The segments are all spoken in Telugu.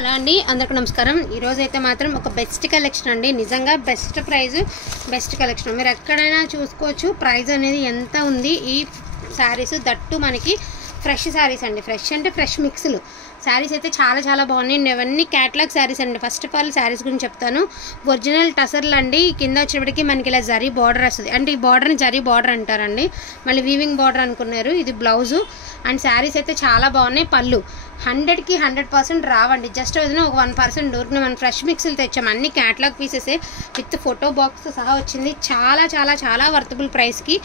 హలో అండి, అందరికీ నమస్కారం. ఈరోజు అయితే మాత్రం ఒక బెస్ట్ కలెక్షన్ అండి. నిజంగా బెస్ట్ ప్రైస్, బెస్ట్ కలెక్షన్. మీరు ఎక్కడైనా చూసుకోవచ్చు ప్రైస్ అనేది ఎంత ఉంది. ఈ శారీస్ దట్టు మనకి ఫ్రెష్ శారీస్ అండి. ఫ్రెష్ అంటే ఫ్రెష్ మిక్స్లు శారీస్ అయితే చాలా చాలా బాగున్నాయి. ఇవన్నీ క్యాటలాగ్ శారీస్ అండి. ఫస్ట్ ఆఫ్ ఆల్ శారీస్ గురించి చెప్తాను. ఒరిజినల్ టసర్లు అండి. కింద వచ్చేప్పటికి మనకి ఇలా జరీ బార్డర్ వస్తుంది. అంటే ఈ బార్డర్ని జరీ బార్డర్ అంటారండి. మళ్ళీ వీవింగ్ బార్డర్ అనుకున్నారు. ఇది బ్లౌజు అండ్ శారీస్ అయితే చాలా బాగున్నాయి. పళ్ళు 100కి 100% రావండి. జస్ట్ ఏదైనా ఒక 1% దొరికిన మనం ఫ్రెష్ మిక్స్లు తెచ్చాము. అన్ని క్యాటలాగ్ పీసెసే విత్ ఫోటో బాక్స్ సహా వచ్చింది. చాలా చాలా చాలా వర్తబుల్ ప్రైస్కి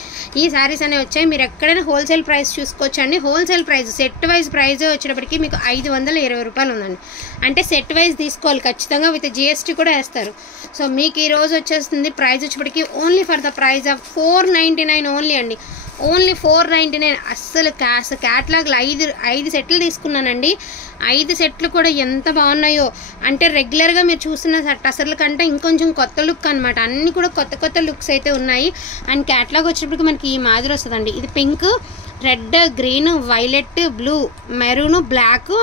ఈ శారీస్ అనేవి వచ్చాయి. మీరు ఎక్కడైనా హోల్సేల్ ప్రైస్ చూసుకోవచ్చు అండి. Wholesale price set wise price వచ్చేటప్పటికి మీకు 520 రూపాయలు ఉందండి. అంటే సెట్ వైజ్ తీసుకోవాలి ఖచ్చితంగా, విత్ GST కూడా వేస్తారు. సో మీకు ఈ రోజు వచ్చేస్తుంది ప్రైస్ వచ్చేప్పటికి only for the price of 499 only అండి. ఓన్లీ 499. అస్సలు క్యాటలాగ్లు ఐదు సెట్లు తీసుకున్నానండి. 5 సెట్లు కూడా ఎంత బాగున్నాయో అంటే రెగ్యులర్గా మీరు చూసిన టసర్ల కంటే ఇంకొంచెం కొత్త లుక్ అనమాట. అన్నీ కూడా కొత్త కొత్త లుక్స్ అయితే ఉన్నాయి. అండ్ క్యాటలాగ్ వచ్చేటప్పటికి మనకి ఈ మాదిరి వస్తుందండి. ఇది pink, red, green, violet, blue, maroon, black,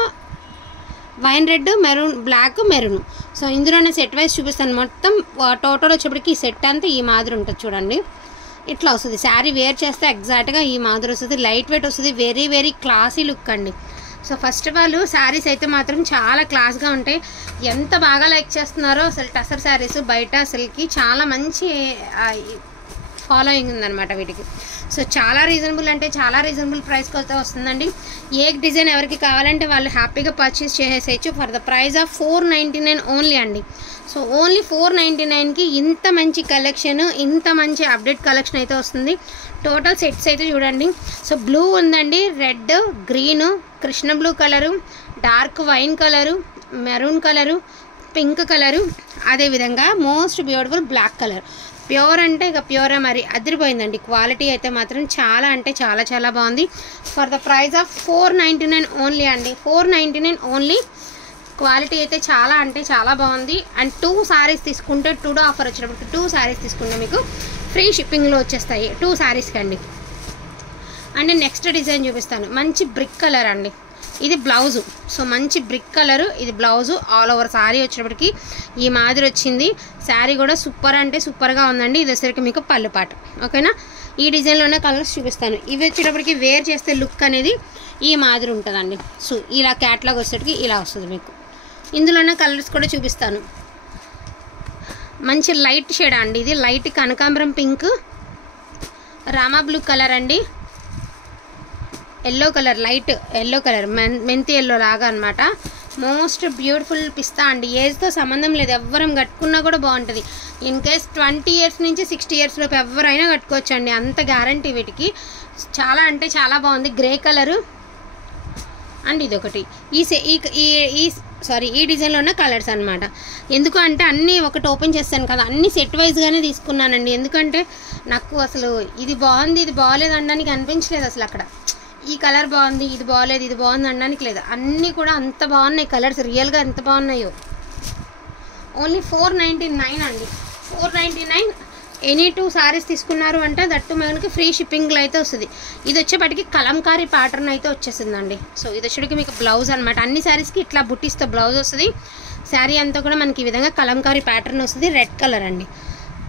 wine red, maroon, black, maroon. So ఇందులోనే సెట్ వైజ్ చూపిస్తాను. మొత్తం టోటల్ వచ్చేప్పటికి ఈ సెట్ అంతా ఈ మాదిరి ఉంటుంది చూడండి. ఇట్లా వస్తుంది. శారీ వేర్ చేస్తే ఎగ్జాక్ట్గా ఈ మాదిరి వస్తుంది. లైట్ వెయిట్ వస్తుంది. వెరీ వెరీ క్లాసీ లుక్ అండి. So first of all saris అయితే మాత్రం చాలా క్లాస్గా ఉంటాయి. ఎంత బాగా లైక్ చేస్తున్నారో అసలు టసర్ శారీస్ బయట అసలుకి చాలా మంచి ఫాలోయింగ్ ఉందన్నమాట వీటికి. సో చాలా రీజనబుల్ అంటే చాలా రీజనబుల్ ప్రైస్కి అయితే వస్తుందండి. ఏ డిజైన్ ఎవరికి కావాలంటే వాళ్ళు హ్యాపీగా పర్చేస్ చేసేయచ్చు for the price of 499 only అండి. సో ఓన్లీ 499కి ఇంత మంచి కలెక్షన్, ఇంత మంచి అప్డేట్ కలెక్షన్ అయితే వస్తుంది. టోటల్ సెట్స్ అయితే చూడండి. సో బ్లూ ఉందండి, red, green, Krishna blue colour, dark wine colour, maroon colour, pink colour, అదేవిధంగా most beautiful black colour. Pure అంటే ఇక ప్యూరే, మరి అదిరిపోయిందండి. క్వాలిటీ అయితే మాత్రం చాలా అంటే చాలా చాలా బాగుంది. For the price of 499 only అండి. 499 ఓన్లీ. క్వాలిటీ అయితే చాలా అంటే చాలా బాగుంది. అండ్ 2 శారీస్ తీసుకుంటే టుడే ఆఫర్ వచ్చినప్పుడు 2 శారీస్ తీసుకుంటే మీకు ఫ్రీ షిప్పింగ్లో వచ్చేస్తాయి 2 శారీస్కి అండి. అండ్ నెక్స్ట్ డిజైన్ చూపిస్తాను. మంచి బ్రిక్ కలర్ అండి. ఇది బ్లౌజు. సో మంచి బ్రిక్ కలరు, ఇది బ్లౌజు. ఆల్ ఓవర్ శారీ వచ్చేటప్పటికి ఈ మాదిరి వచ్చింది. శారీ కూడా సూపర్ అంటే సూపర్గా ఉందండి. ఇది వచ్చేసరికి మీకు పళ్ళు పాట. ఓకేనా? ఈ డిజైన్లోనే కలర్స్ చూపిస్తాను. ఇవి వచ్చేటప్పటికి వేర్ చేస్తే లుక్ అనేది ఈ మాదిరి ఉంటుందండి. సో ఇలా క్యాట్లాగ్ వచ్చేటప్పటికి ఇలా వస్తుంది మీకు. ఇందులోనే కలర్స్ కూడా చూపిస్తాను. మంచి లైట్ షేడ్ అండి. ఇది లైట్ కనకాంబరం పింక్, రామా బ్లూ కలర్ అండి, yellow colour, light yellow colour, మెంతి ఎల్లో లాగా అనమాట. మోస్ట్ బ్యూటిఫుల్ పిస్తా అండి. ఏజ్తో సంబంధం లేదు, ఎవ్వరం కట్టుకున్నా కూడా బాగుంటుంది. ఇన్ కేస్ 20 ఇయర్స్ నుంచి 60 ఇయర్స్ లోపు ఎవరైనా కట్టుకోవచ్చు అండి. అంత గ్యారంటీ వీటికి. చాలా అంటే చాలా బాగుంది. గ్రే కలరు అండ్ ఇదొకటి. ఈ డిజైన్లో ఉన్న కలర్స్ అనమాట. ఎందుకు అంటే అన్నీ ఒకటి ఓపెన్ చేస్తాను కదా, అన్నీ సెట్ వైజ్గానే తీసుకున్నానండి. ఎందుకంటే నాకు అసలు ఇది బాగుంది ఇది బాగోలేదు అనడానికి అనిపించలేదు అసలు. అక్కడ ఈ కలర్ బాగుంది, ఇది బాగోలేదు, ఇది బాగుంది అనడానికి లేదు. అన్నీ కూడా అంత బాగున్నాయి కలర్స్, రియల్గా ఎంత బాగున్నాయో. ఓన్లీ 499 అండి. 499. ఎనీ 2 శారీస్ తీసుకున్నారు అంటే దట్టు మనకి ఫ్రీ షిప్పింగ్లో అయితే వస్తుంది. ఇది వచ్చేపటికి కలంకారీ ప్యాటర్న్ అయితే వచ్చేసిందండి. సో ఇది వచ్చేటికి మీకు బ్లౌజ్ అనమాట. అన్ని శారీస్కి ఇట్లా బుట్టిస్తో బ్లౌజ్ వస్తుంది. శారీ అంతా కూడా మనకి ఈ విధంగా కలంకారీ ప్యాటర్న్ వస్తుంది. రెడ్ కలర్ అండి.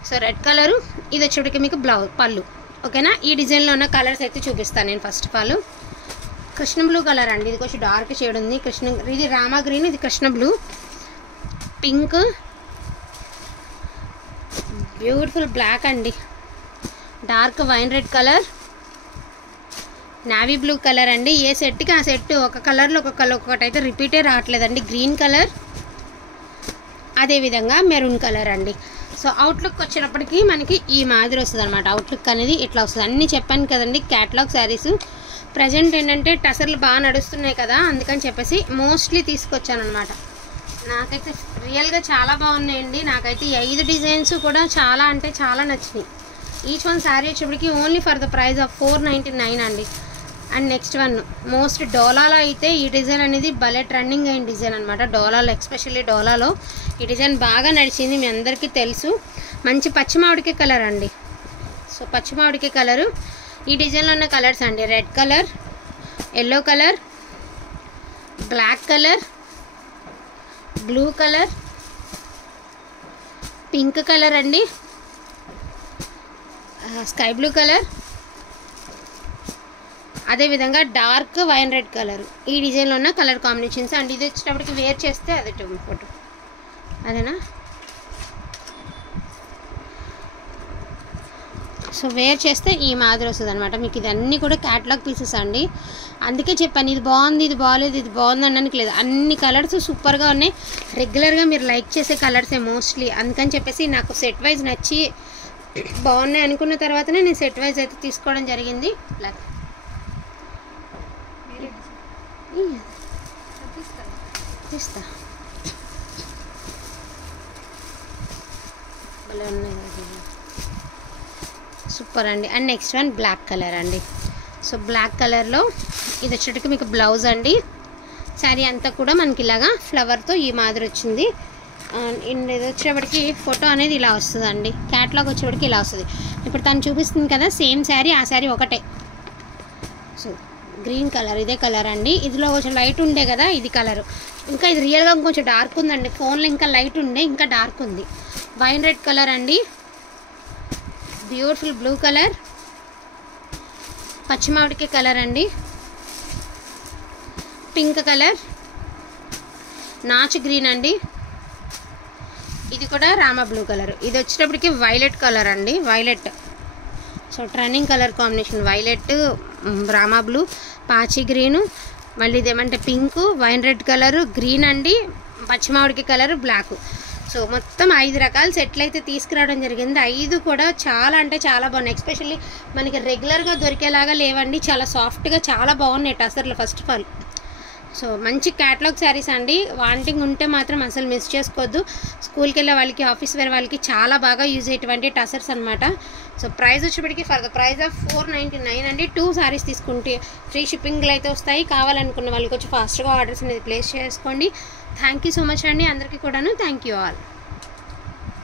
So red colour. ఇది వచ్చేటికి మీకు బ్లౌజ్ పళ్ళు. ఓకేనా? ఈ డిజైన్లో ఉన్న కలర్స్ అయితే చూపిస్తాను నేను. First of all Krishna blue colour అండి. ఇది కొంచెం డార్క్ షేడ్ ఉంది. ఇది రామా గ్రీన్, ఇది Krishna blue, pink, beautiful black అండి, dark wine red colour, navy blue colour అండి. ఏ సెట్కి ఆ సెట్ ఒక కలర్లో ఒకటైతే రిపీటే రావట్లేదండి. గ్రీన్ కలర్, అదేవిధంగా మెరూన్ కలర్ అండి. సో అవుట్లుక్ వచ్చినప్పటికీ మనకి ఈ మాదిరి వస్తుంది అనమాట. అవుట్లుక్ అనేది ఇట్లా వస్తుంది. అన్నీ చెప్పాను కదండి క్యాటలాగ్ శారీస్. ప్రజెంట్ ఏంటంటే టసర్లు బాగా నడుస్తున్నాయి కదా, అందుకని చెప్పేసి మోస్ట్లీ తీసుకొచ్చాను అనమాట. నాకైతే రియల్గా చాలా బాగున్నాయండి. నాకైతే 5 డిజైన్స్ కూడా చాలా అంటే చాలా నచ్చినాయి. ఈచ్ వన్ శారీ వచ్చేప్పటికి only for the price of 499 అండి. అండ్ నెక్స్ట్ వన్ మోస్ట్ డోలాలో అయితే ఈ డిజైన్ అనేది భలే ట్రెండింగ్ అయిన డిజైన్ అనమాట. డోలాలో, ఎస్పెషల్లీ డోలాలో ఈ డిజైన్ బాగా నడిచింది, మీ అందరికీ తెలుసు. మంచి పచ్చిమామిడికాయ కలర్ అండి. సో పచ్చిమామిడికాయ కలరు. ఈ డిజైన్లో ఉన్న కలర్స్ అండి. Red colour, yellow colour, black colour, blue colour, pink colour అండి, స్కై బ్లూ కలర్, అదేవిధంగా డార్క్ వైన్ రెడ్ కలర్. ఈ డిజైన్లో ఉన్న కలర్ కాంబినేషన్స్ అండ్ ఇది వచ్చేటప్పటికి వేర్ చేస్తే అదే ఫోటో అదేనా. సో వేర్ చేస్తే ఈ మాదిరి వస్తుంది అనమాట మీకు. ఇది అన్నీ కూడా క్యాటలాగ్ పీసెస్ అండి. అందుకే చెప్పాను ఇది బాగుంది, ఇది బాగాలేదు, ఇది బాగుంది అనడానికి లేదు. అన్ని కలర్స్ సూపర్గా ఉన్నాయి. రెగ్యులర్గా మీరు లైక్ చేసే కలర్సే మోస్ట్లీ. అందుకని చెప్పేసి నాకు సెట్ వైజ్ నచ్చి బాగున్నాయి అనుకున్న తర్వాతనే నేను సెట్ వైజ్ అయితే తీసుకోవడం జరిగింది. బ్లాక్ తీస్తా భలే ఉన్నాయి సూపర్ అండి. And next one black colour అండి. సో బ్లాక్ కలర్లో ఇది వచ్చేటికి మీకు బ్లౌజ్ అండి. శారీ అంతా కూడా మనకి ఇలాగా ఫ్లవర్తో ఈ మాదిరి వచ్చింది. అండ్ ఇది వచ్చేప్పటికి ఫోటో అనేది ఇలా వస్తుందండి. క్యాట్లాగ్ వచ్చేప్పటికి ఇలా వస్తుంది. ఇప్పుడు తను చూపిస్తుంది కదా సేమ్ శారీ, ఆ శారీ ఒకటే. సో గ్రీన్ కలర్ ఇదే కలర్ అండి. ఇదిలో కొంచెం లైట్ ఉండే కదా ఇది కలర్. ఇంకా ఇది రియల్గా కొంచెం డార్క్ ఉందండి. ఫోన్లో ఇంకా లైట్ ఉండే ఇంకా డార్క్ ఉంది. వైన్ రెడ్ కలర్ అండి, బ్యూటిఫుల్ బ్లూ కలర్, పచ్చిమామిడికాయ కలర్ అండి, పింక్ కలర్, నాచు గ్రీన్ అండి, ఇది కూడా రామ బ్లూ కలర్. ఇది వచ్చేటప్పటికి వైలెట్ కలర్ అండి, violet. So trending colour combination violet, Rama blue, పాచి గ్రీను, మళ్ళీ ఇదేమంటే pink, wine red colour, green అండి, పచ్చిమామిడికాయ కలర్, బ్లాక్. సో మొత్తం 5 రకాల సెట్లు అయితే తీసుకురావడం జరిగింది. 5 కూడా చాలా అంటే చాలా బాగున్నాయి. ఎస్పెషల్లీ మనకి రెగ్యులర్గా దొరికేలాగా లేవండి. చాలా సాఫ్ట్గా చాలా బాగున్నాయి టసర్లు ఫస్ట్ ఆఫ్ ఆల్. సో మంచి క్యాటలాగ్ శారీస్ అండి. వాంటింగ్ ఉంటే మాత్రం అసలు మిస్ చేసుకోవద్దు. స్కూల్కి వెళ్ళే వాళ్ళకి, ఆఫీస్ వేర్ వాళ్ళకి చాలా బాగా యూజ్ అయ్యేటువంటి టసర్స్ అనమాట. సో ప్రైస్ వచ్చేప్పటికి ఫర్ ద ప్రైస్ ఆఫ్ 499 అండి. 2 శారీస్ తీసుకుంటే ఫ్రీ షిప్పింగ్లు అయితే వస్తాయి. కావాలనుకున్న వాళ్ళకి వచ్చి ఫాస్ట్గా ఆర్డర్స్ అనేది ప్లేస్ చేసుకోండి. థ్యాంక్ యూ సో మచ్ అండి అందరికీ కూడాను. Thank you all.